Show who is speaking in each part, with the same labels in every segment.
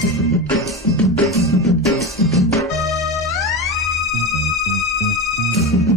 Speaker 1: Thank you.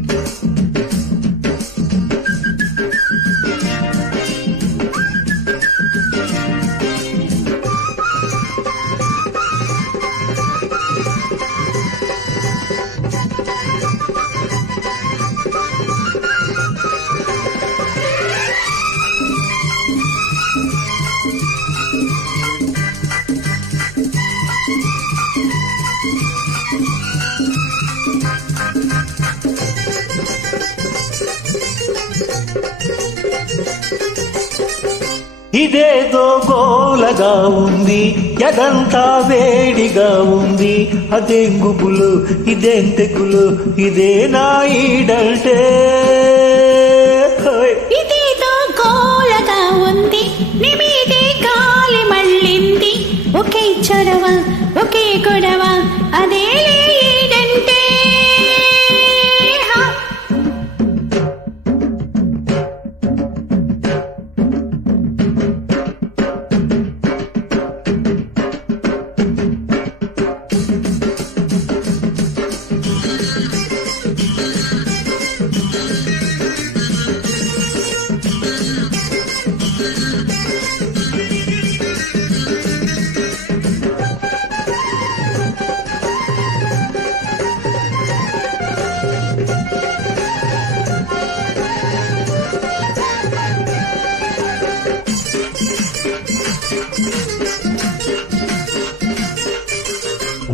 Speaker 1: ఇదేదో గోలగా ఉంది ఎదంతా వేడిగా ఉంది. అదేం గుబులు ఇదేం తెగులు ఇదే నా ఈడంటే
Speaker 2: ఇదేదో గోలగా ఉంది నిమీదే గాలి మళ్ళింది. ఒకే చొరవ ఒకే గొడవ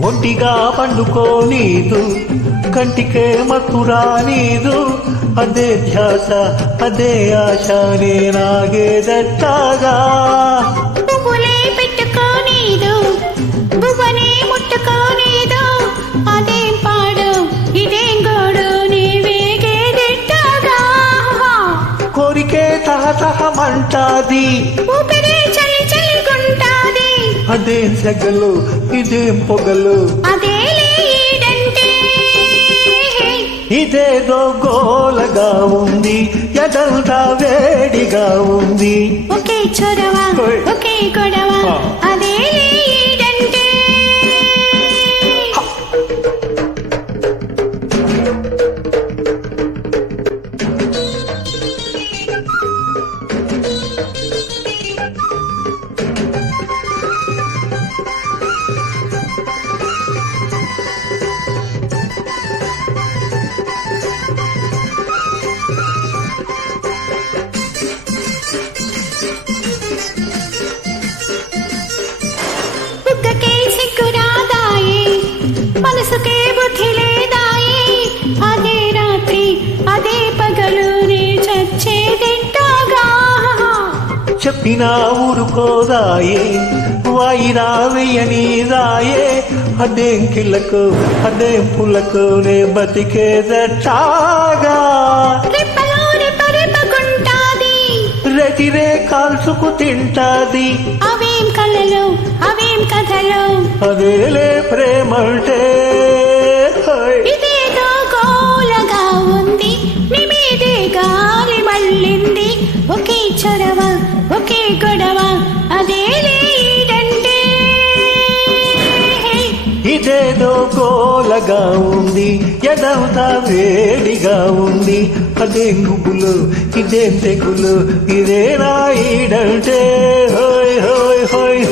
Speaker 1: ఒంటిగా పండుకోనీదు కంటికే మత్తురా నీదు. అదే ధ్యాస అదే ఆశ నేనాగేదట్టాగా కోరికే తహతహమంటాది.
Speaker 2: ఊపిరి
Speaker 1: అదేం సెగలు ఇదేం పొగలు. ఇదేదో గోలగా ఉంది ఎదంతా వేడిగా ఉంది.
Speaker 2: ఒకే చొరవ. ఒకే గొడవ
Speaker 1: చెప్పినా ఊరుకోదాయే వాయిదా వెయ్యనీదాయే అదేం కిళ్ళకు అదేం పులకు నే
Speaker 2: రెప్పరెప్పగుంటాది
Speaker 1: రెతిరే కాల్చుకు తింటాది.
Speaker 2: అవేం కళ్ళలో అవేం కథలో.
Speaker 1: అదేలే ప్రేమంటే
Speaker 2: చల్లగా ఉంది
Speaker 1: ఎదంతా వేడిగా ఉంది. అదే గుబులు ఇదేం తెగులు ఇదే రాయిడంటే హోయ్ హోయ్ హోయ్.